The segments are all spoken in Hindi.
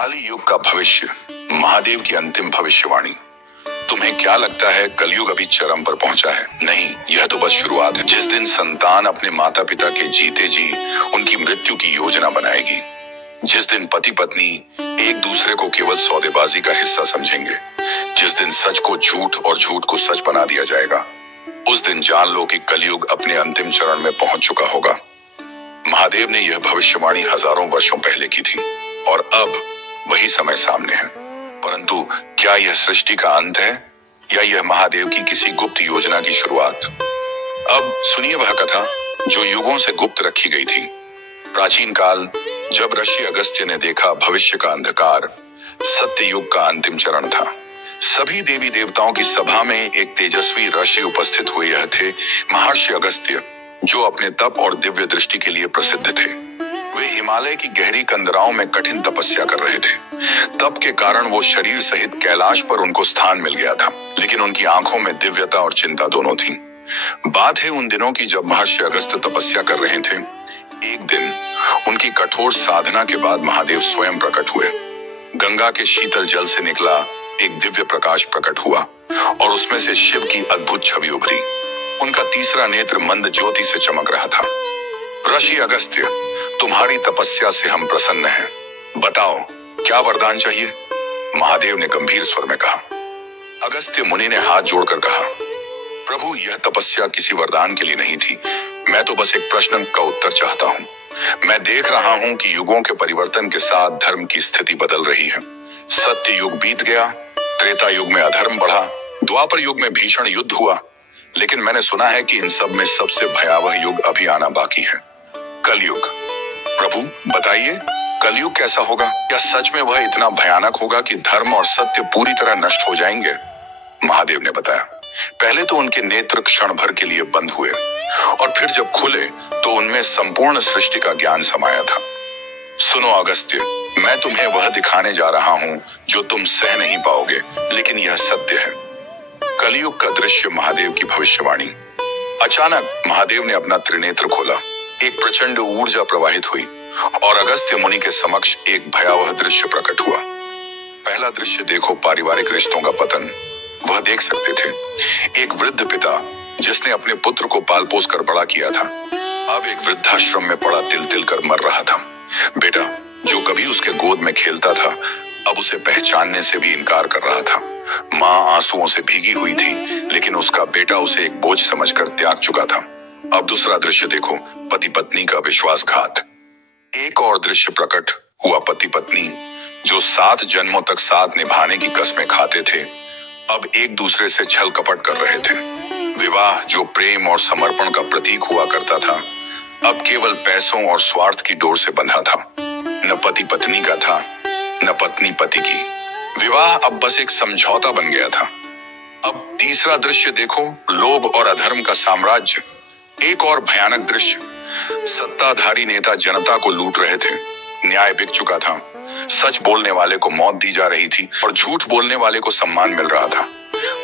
काली युग का भविष्य, महादेव की अंतिम भविष्यवाणी। तुम्हें क्या लगता है कलयुग अभी चरम पर पहुंचा है? नहीं, यह तो बस शुरुआत है। जिस दिन संतान अपने माता पिता के जीते जी उनकी मृत्यु की योजना बनाएगी, जिस दिन पति पत्नी एक दूसरे को केवल सौदेबाजी का हिस्सा समझेंगे, जिस दिन सच को झूठ और झूठ को सच बना दिया जाएगा, उस दिन जान लो कि कलयुग अपने अंतिम चरण में पहुंच चुका होगा। महादेव ने यह भविष्यवाणी हजारों वर्षों पहले की थी और अब वही समय सामने है। परंतु क्या यह सृष्टि का अंत है या यह महादेव की किसी गुप्त योजना की शुरुआत? अब सुनिए वह कथा जो युगों से गुप्त रखी गई थी। प्राचीन काल, जब ऋषि अगस्त्य ने देखा भविष्य का अंधकार, सत्य युग का अंतिम चरण था। सभी देवी देवताओं की सभा में एक तेजस्वी ऋषि उपस्थित हुए। यह थे महर्षि अगस्त्य, जो अपने तप और दिव्य दृष्टि के लिए प्रसिद्ध थे। वे हिमालय की गहरी कंदराओं में कठिन तपस्या कर रहे थे। तप के कारण वो शरीर सहित कैलाश पर उनको स्थान मिल गया था, लेकिन उनकी आंखों में दिव्यता और चिंता दोनों थी। बात है उन दिनों की जब महर्षि अगस्त्य तपस्या कर रहे थे। एक दिन उनकी कठोर साधना के बाद महादेव स्वयं प्रकट हुए। गंगा के शीतल जल से निकला एक दिव्य प्रकाश प्रकट हुआ और उसमें से शिव की अद्भुत छवि उभरी। उनका तीसरा नेत्र मंद ज्योति से चमक रहा था। ऋषि अगस्त्य, तुम्हारी तपस्या से हम प्रसन्न हैं। बताओ, क्या वरदान चाहिए? महादेव ने गंभीर स्वर में कहा। अगस्त्य मुनि ने हाथ जोड़कर कहा, प्रभु, यह तपस्या किसी वरदान के लिए नहीं थी। मैं तो बस एक प्रश्न का उत्तर चाहता हूँ। मैं देख रहा हूँ कि युगों के परिवर्तन के साथ धर्म की स्थिति बदल रही है। सत्य युग बीत गया, त्रेता युग में अधर्म बढ़ा, द्वापर युग में भीषण युद्ध हुआ, लेकिन मैंने सुना है कि इन सब में सबसे भयावह युग अभी आना बाकी है, कलयुग। प्रभु बताइए, कलयुग कैसा होगा? क्या सच में वह इतना भयानक होगा कि धर्म और सत्य पूरी तरह नष्ट हो जाएंगे? महादेव ने बताया। पहले तो उनके नेत्र क्षण भर के लिए बंद हुए और फिर जब खुले तो उनमें संपूर्ण सृष्टि का ज्ञान समाया था। सुनो अगस्त्य, मैं तुम्हें वह दिखाने जा रहा हूँ जो तुम सह नहीं पाओगे, लेकिन यह सत्य है। कलयुग का दृश्य, महादेव की भविष्यवाणी। अचानक महादेव ने अपना त्रिनेत्र खोला। एक प्रचंड ऊर्जा प्रवाहित हुई और अगस्त्य मुनि के समक्ष एक भयावह दृश्य प्रकट हुआ। पहला दृश्य देखो, पारिवारिक रिश्तों का पतन। वह देख सकते थे एक वृद्ध पिता जिसने अपने पुत्र को पाल पोस कर बड़ा किया था, अब एक वृद्धाश्रम में पड़ा तिल तिल कर मर रहा था। बेटा जो कभी उसके गोद में खेलता था, अब उसे पहचानने से भी इनकार कर रहा था। माँ आंसुओं से भीगी हुई थी, लेकिन उसका बेटा उसे एक बोझ समझकर त्याग चुका था। अब दूसरा दृश्य देखो, पति पत्नी का विश्वासघात। एक और दृश्य प्रकट हुआ, पति पत्नी जो 7 जन्मों तक साथ निभाने की कस्में खाते थे, अब एक दूसरे से छल कपट कर रहे थे। विवाह जो प्रेम और समर्पण का प्रतीक हुआ करता था, अब केवल पैसों और स्वार्थ की डोर से बंधा था। न पति पत्नी का था, न पत्नी पति की। विवाह अब बस एक समझौता बन गया था। अब तीसरा दृश्य देखो, लोभ और अधर्म का साम्राज्य। एक और भयानक दृश्य, सत्ताधारी नेता जनता को लूट रहे थे। न्याय बिक चुका था। सच बोलने वाले को मौत दी जा रही थी और झूठ बोलने वाले को सम्मान मिल रहा था।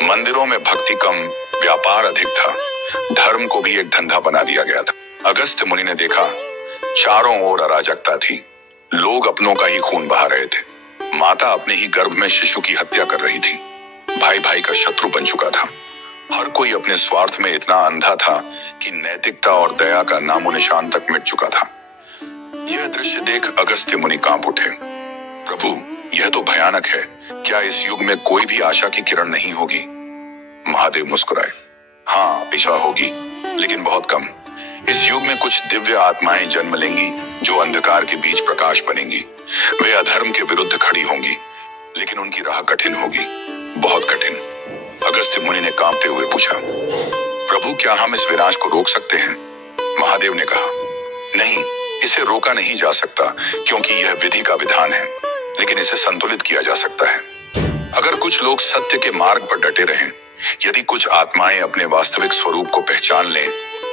मंदिरों में भक्ति कम, व्यापार अधिक था। धर्म को भी एक धंधा बना दिया गया था। अगस्त्य मुनि ने देखा, चारों ओर अराजकता थी। लोग अपनों का ही खून बहा रहे थे। माता अपने ही गर्भ में शिशु की हत्या कर रही थी। भाई भाई का शत्रु बन चुका था। हर कोई अपने स्वार्थ में इतना अंधा था कि नैतिकता और दया का नामो निशान तक मिट चुका था। यह दृश्य देख अगस्त्य मुनि कांप उठे। प्रभु, यह तो भयानक है। क्या इस युग में कोई भी आशा की किरण नहीं होगी? महादेव मुस्कुराए। हाँ, आशा होगी, लेकिन बहुत कम। इस युग में कुछ दिव्य आत्माएं जन्म लेंगी जो अंधकार के बीच प्रकाश बनेंगी। वे अधर्म के विरुद्ध खड़ी होंगी, लेकिन उनकी राह कठिन होगी, बहुत कठिन। अगस्त्य मुनि ने कांपते हुए पूछा, प्रभु, क्या हम इस विनाश को रोक सकते हैं? महादेव ने कहा, नहीं, इसे रोका नहीं जा सकता क्योंकि यह विधि का विधान है, लेकिन इसे संतुलित किया जा सकता है। अगर कुछ लोग सत्य के मार्ग पर डटे रहें, यदि कुछ आत्माएं अपने वास्तविक स्वरूप को पहचान लें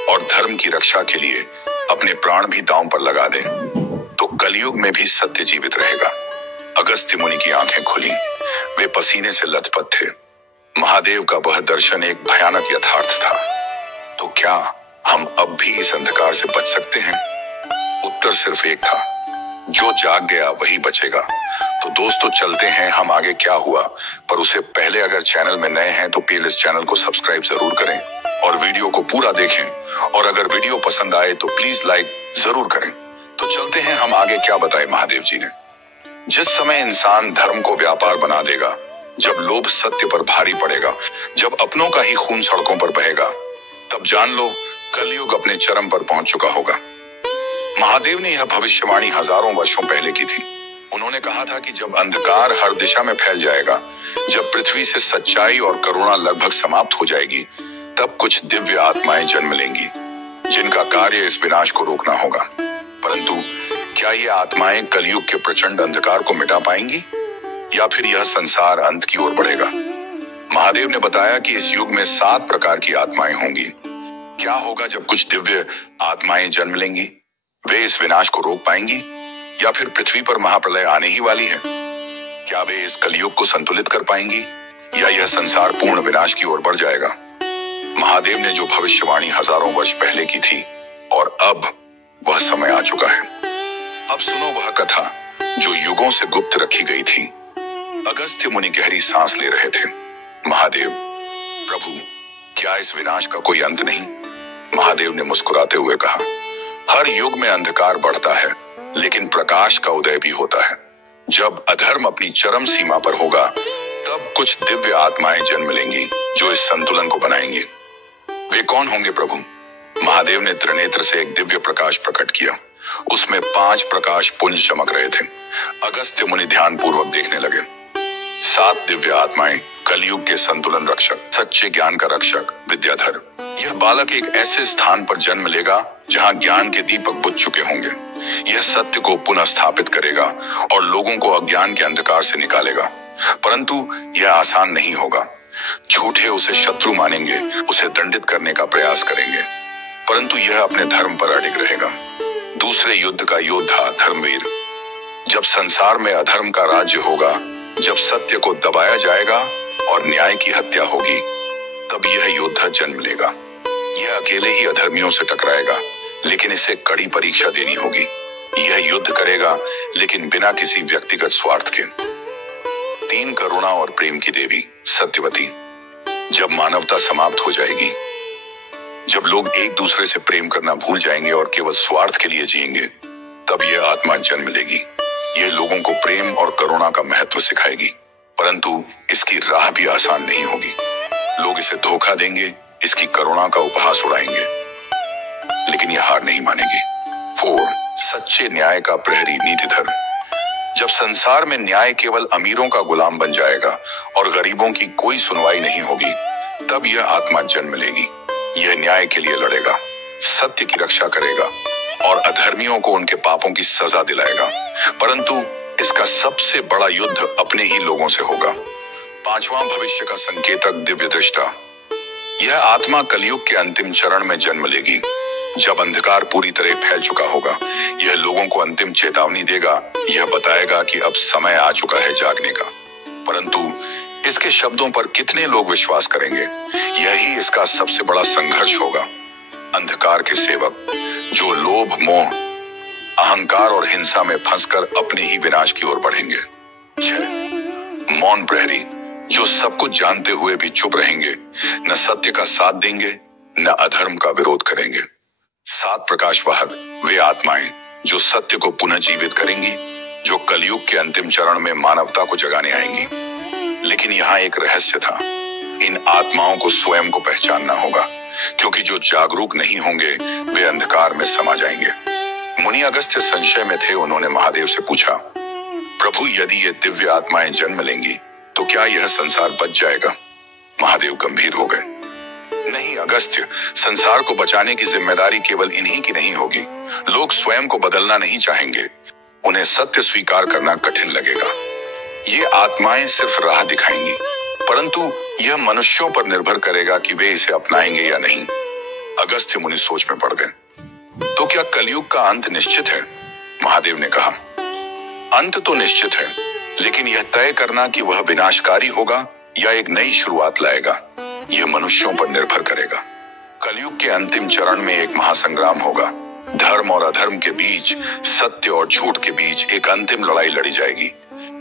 और धर्म की रक्षा के लिए अपने प्राण भी दांव पर लगा दें, तो कलयुग में भी सत्य जीवित रहेगा। अगस्त्य मुनि की आंखें खुली। वे पसीने से लथपथ थे। महादेव का वह दर्शन एक भयानक यथार्थ था। तो क्या हम अब भी इस अंधकार से बच सकते हैं? उत्तर सिर्फ एक था, जो जाग गया वही बचेगा। तो दोस्तों चलते हैं हम आगे क्या हुआ, पर उससे पहले अगर चैनल में नए हैं तो प्लीज इस चैनल को सब्सक्राइब जरूर करें और वीडियो को पूरा देखें, और अगर वीडियो पसंद आए तो प्लीज लाइक जरूर करें। तो चलते हैं हम आगे क्या बताए महादेव जी ने। जिस समय इंसान धर्म को व्यापार बना देगा, जब लोभ सत्य पर भारी पड़ेगा, जब अपनों का ही खून सड़कों पर बहेगा, तब जान लो कलयुग अपने चरम पर पहुंच चुका होगा। महादेव ने यह भविष्यवाणी हजारों वर्षों पहले की थी। उन्होंने कहा था कि जब अंधकार हर दिशा में फैल जाएगा, जब पृथ्वी से सच्चाई और करुणा लगभग समाप्त हो जाएगी, तब कुछ दिव्य आत्माएं जन्म लेंगी जिनका कार्य इस विनाश को रोकना होगा। परंतु क्या ये आत्माएं कलयुग के प्रचंड अंधकार को मिटा पाएंगी, या फिर यह संसार अंत की ओर बढ़ेगा? महादेव ने बताया कि इस युग में 7 प्रकार की आत्माएं होंगी। क्या होगा जब कुछ दिव्य आत्माएं जन्म लेंगी? वे इस विनाश को रोक पाएंगी, या फिर पृथ्वी पर महाप्रलय आने ही वाली है? क्या वे इस कलयुग को संतुलित कर पाएंगी, या यह संसार पूर्ण विनाश की ओर बढ़ जाएगा? महादेव ने जो भविष्यवाणी हजारों वर्ष पहले की थी, और अब वह समय आ चुका है। अब सुनो वह कथा जो युगों से गुप्त रखी गई थी। अगस्त्य मुनि गहरी सांस ले रहे थे। महादेव, प्रभु, क्या इस विनाश का कोई अंत नहीं? महादेव ने मुस्कुराते हुए कहा, हर युग में अंधकार बढ़ता है, लेकिन प्रकाश का उदय भी होता है। जब अधर्म अपनी चरम सीमा पर होगा, तब कुछ दिव्य आत्माएं जन्म लेंगी जो इस संतुलन को बनाएंगी। वे कौन होंगे प्रभु? महादेव ने त्रिनेत्र से एक दिव्य प्रकाश प्रकट किया। उसमें 5 प्रकाश पुंज चमक रहे थे। अगस्त्य मुनि ध्यान पूर्वक देखने लगे। 7 दिव्य आत्माएं, कलयुग के संतुलन रक्षक, सच्चे ज्ञान का रक्षक, विद्याधर। यह बालक एक ऐसे स्थान पर जन्म लेगा जहां ज्ञान के दीपक बुझ चुके होंगे। यह सत्य को पुनः स्थापित करेगा और लोगों को अज्ञान के अंधकार से निकालेगा। परंतु यह आसान नहीं होगा। झूठे उसे शत्रु मानेंगे, उसे दंडित करने का प्रयास करेंगे, परंतु यह अपने धर्म पर अडिग रहेगा। दूसरे युद्ध का योद्धा, धर्मवीर। जब संसार में अधर्म का राज्य होगा, जब सत्य को दबाया जाएगा और न्याय की हत्या होगी, तब यह योद्धा जन्म लेगा। यह अकेले ही अधर्मियों से टकराएगा, लेकिन इसे कड़ी परीक्षा देनी होगी। यह युद्ध करेगा, लेकिन बिना किसी व्यक्तिगत स्वार्थ के। 3 करुणा और प्रेम की देवी, सत्यवती। जब मानवता समाप्त हो जाएगी, जब लोग एक दूसरे से प्रेम करना भूल जाएंगे और केवल स्वार्थ के लिए जिएंगे, तब यह आत्मा जन्म लेगी। यह लोगों को प्रेम और करुणा का महत्व सिखाएगी, परंतु इसकी राह भी आसान नहीं होगी। लोग इसे धोखा देंगे, इसकी करुणा का उपहास उड़ाएंगे, लेकिन यह हार नहीं मानेगी। 4 सच्चे न्याय का प्रहरी, नीतिधर। जब संसार में न्याय केवल अमीरों का गुलाम बन जाएगा और गरीबों की कोई सुनवाई नहीं होगी, तब यह आत्मा जन्म लेगी। यह न्याय के लिए लड़ेगा, सत्य की रक्षा करेगा और अधर्मियों को उनके पापों की सजा दिलाएगा। परंतु इसका सबसे बड़ा युद्ध अपने ही लोगों से होगा। 5वां भविष्य का संकेतक, दिव्य दृष्टा। यह आत्मा कलयुग के अंतिम चरण में जन्म लेगी। जब अंधकार पूरी तरह फैल चुका होगा, यह लोगों को अंतिम चेतावनी देगा। यह बताएगा कि अब समय आ चुका है जागने का। परंतु इसके शब्दों पर कितने लोग विश्वास करेंगे, यही इसका सबसे बड़ा संघर्ष होगा। अंधकार के सेवक, जो लोभ, मोह, अहंकार और हिंसा में फंसकर अपने ही विनाश की ओर बढ़ेंगे। 6 मौन प्रहरी, जो सब कुछ जानते हुए भी चुप रहेंगे, न सत्य का साथ देंगे, न अधर्म का विरोध करेंगे। 7 प्रकाशवाहक, वे आत्माएं जो सत्य को पुनः जीवित करेंगी, जो कलयुग के अंतिम चरण में मानवता को जगाने आएंगी। लेकिन यहाँ एक रहस्य था। इन आत्माओं को स्वयं को पहचानना होगा, क्योंकि जो जागरूक नहीं होंगे वे अंधकार में समा जाएंगे। मुनि अगस्त्य संशय में थे। उन्होंने महादेव से पूछा, प्रभु, यदि ये दिव्य आत्माएं जन्म लेंगी तो क्या यह संसार बच जाएगा? महादेव गंभीर हो गए। नहीं अगस्त्य, संसार को बचाने की जिम्मेदारी केवल इन्हीं की नहीं होगी। लोग स्वयं को बदलना नहीं चाहेंगे, उन्हें सत्य स्वीकार करना कठिन लगेगा। ये आत्माएं सिर्फ राह दिखाएंगी, परंतु यह मनुष्यों पर निर्भर करेगा कि वे इसे अपनाएंगे या नहीं। अगस्त्य मुनि सोच में पड़ गए। तो क्या कलयुग का अंत निश्चित है? महादेव ने कहा, अंत तो निश्चित है, लेकिन यह तय करना कि वह विनाशकारी होगा या एक नई शुरुआत लाएगा, यह मनुष्यों पर निर्भर करेगा। कलयुग के अंतिम चरण में एक महासंग्राम होगा, धर्म और अधर्म के बीच, सत्य और झूठ के बीच एक अंतिम लड़ाई लड़ी जाएगी।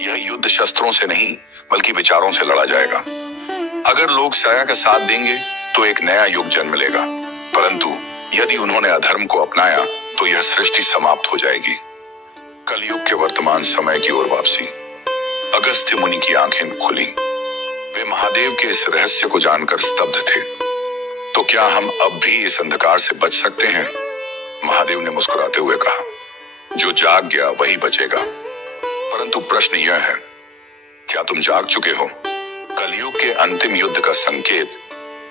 यह युद्ध शस्त्रों से नहीं बल्कि विचारों से लड़ा जाएगा। अगर लोग सया का साथ देंगे तो एक नया युग जन्म लेगा, परंतु यदि उन्होंने अधर्म को अपनाया तो यह सृष्टि समाप्त हो जाएगी। कलयुग के वर्तमान समय की ओर वापसी। अगस्त्य मुनि की आंखें खुली। वे महादेव के इस रहस्य को जानकर स्तब्ध थे। तो क्या हम अब भी इस अंधकार से बच सकते हैं? महादेव ने मुस्कुराते हुए कहा, जो जाग गया वही बचेगा। परंतु प्रश्न यह है, क्या तुम जाग चुके हो? कलयुग के अंतिम युद्ध का संकेत,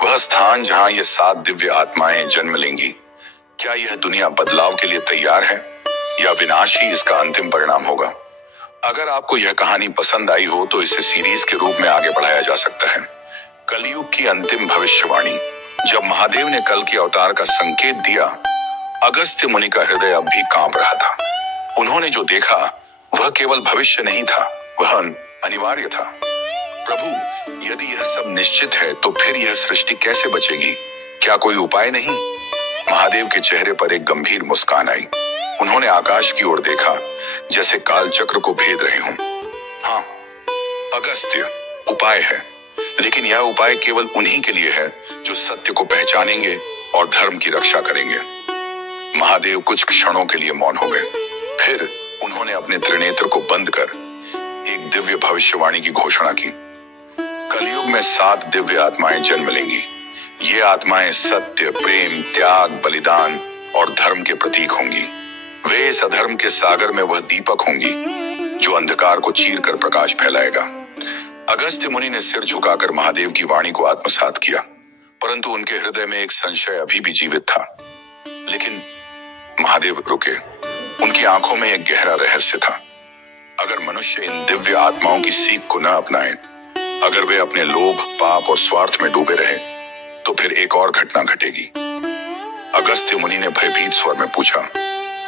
वह स्थान जहां ये 7 दिव्य आत्माएं जन्म लेंगी, क्या यह दुनिया बदलाव के लिए तैयार है या विनाश ही इसका अंतिम परिणाम होगा? अगर आपको यह कहानी पसंद आई हो तो इसे सीरीज के रूप में आगे बढ़ाया जा सकता है। कलयुग की अंतिम भविष्यवाणी। जब महादेव ने कल के अवतार का संकेत दिया, अगस्त्य मुनि का हृदय अब भी कांप रहा था। उन्होंने जो देखा वह केवल भविष्य नहीं था, वह अनिवार्य था। प्रभु, यदि यह सब निश्चित है तो फिर यह सृष्टि कैसे बचेगी? क्या कोई उपाय नहीं? महादेव के चेहरे पर एक गंभीर मुस्कान आई। उन्होंने आकाश की ओर देखा, जैसे काल चक्र को भेद रहे हों। हाँ अगस्त्य, उपाय है, लेकिन यह उपाय केवल उन्हीं के लिए है जो सत्य को पहचानेंगे और धर्म की रक्षा करेंगे। महादेव कुछ क्षणों के लिए मौन हो गए। फिर उन्होंने अपने त्रिनेत्र को बंद कर एक दिव्य भविष्यवाणी की घोषणा की। कलयुग में 7 दिव्य आत्माएं जन्म लेंगी। ये आत्माएं सत्य, प्रेम, त्याग, बलिदान और धर्म के प्रतीक होंगी। वे इस अधर्म के सागर में वह दीपक होंगी जो अंधकार को चीरकर प्रकाश फैलाएगा। अगस्त्य मुनि ने सिर झुकाकर महादेव की वाणी को आत्मसात किया, परंतु उनके हृदय में एक संशय अभी भी जीवित था। लेकिन महादेव रुके। उनकी आंखों में एक गहरा रहस्य था। अगर मनुष्य इन दिव्य आत्माओं की सीख को न अपनाए, अगर वे अपने लोभ, पाप और स्वार्थ में डूबे रहे, तो फिर एक और घटना घटेगी। अगस्त्य मुनि ने भयभीत स्वर में पूछा,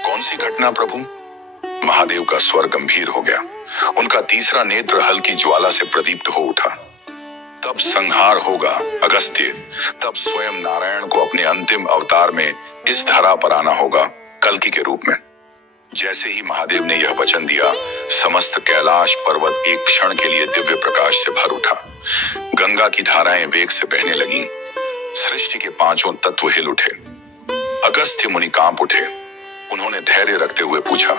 कौन सी घटना प्रभु? महादेव का स्वर गंभीर हो गया। उनका तीसरा नेत्र हल्की ज्वाला से प्रदीप्त हो उठा। तब संहार होगा अगस्त्य, तब स्वयं नारायण को अपने अंतिम अवतार में इस धरा पर आना होगा, कल्कि के रूप में। जैसे ही महादेव ने यह वचन दिया, समस्त कैलाश पर्वत एक क्षण के लिए दिव्य प्रकाश से भर उठा। गंगा की धाराएं वेग से बहने लगीं। सृष्टि के 5 तत्व हिल उठे। अगस्त्य मुनि कांप उठे। उन्होंने धैर्य रखते हुए पूछा,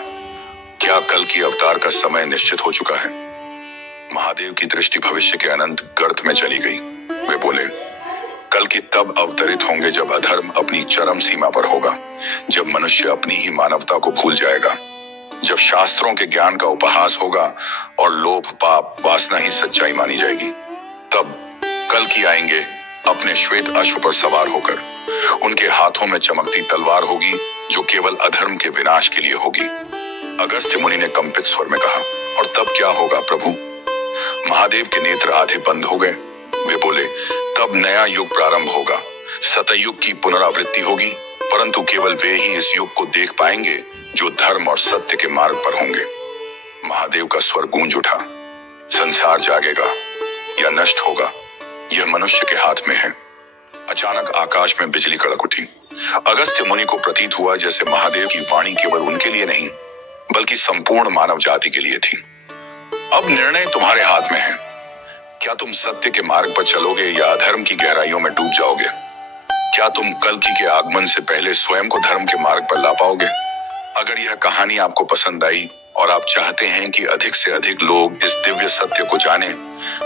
क्या कल की अवतार का समय निश्चित हो चुका है? महादेव की दृष्टि भविष्य के अनंत गर्त में चली गई। वे बोले, कल की तब अवतरित होंगे जब अधर्म अपनी चरम सीमा पर होगा, जब मनुष्य अपनी ही मानवता को भूल जाएगा, जब शास्त्रों के ज्ञान का उपहास होगा और लोभ, पाप, वासना ही सच्चाई मानी जाएगी। तब कल की आएंगे अपने श्वेत अश्व पर सवार होकर। उनके हाथों में चमकती तलवार होगी जो केवल अधर्म के विनाश के लिए होगी। अगस्त्य मुनि ने कंपित स्वर में कहा, और तब क्या होगा प्रभु? महादेव के नेत्र आधे बंद हो गए। वे बोले, तब नया युग प्रारंभ होगा। सतयुग की पुनरावृत्ति होगी, परंतु केवल वे ही इस युग को देख पाएंगे जो धर्म और सत्य के मार्ग पर होंगे। महादेव का स्वर गूंज उठा। संसार जागेगा या नष्ट होगा, यह मनुष्य के हाथ में है। अचानक आकाश में बिजली कड़क उठी। अगस्त्य मुनि को प्रतीत हुआ जैसे महादेव की वाणी केवल उनके लिए नहीं, बल्कि संपूर्ण मानव जाति के लिए थी। अब निर्णय तुम्हारे हाथ में है। क्या तुम सत्य के मार्ग पर चलोगे या अधर्म की गहराइयों में डूब जाओगे? क्या तुम कल्कि के आगमन से पहले स्वयं को धर्म के मार्ग पर ला पाओगे? अगर यह कहानी आपको पसंद आई और आप चाहते हैं कि अधिक से अधिक लोग इस दिव्य सत्य को जानें,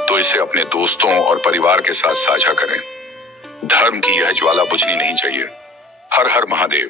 तो इसे अपने दोस्तों और परिवार के साथ साझा करें। धर्म की यह ज्वाला बुझनी नहीं चाहिए। हर हर महादेव।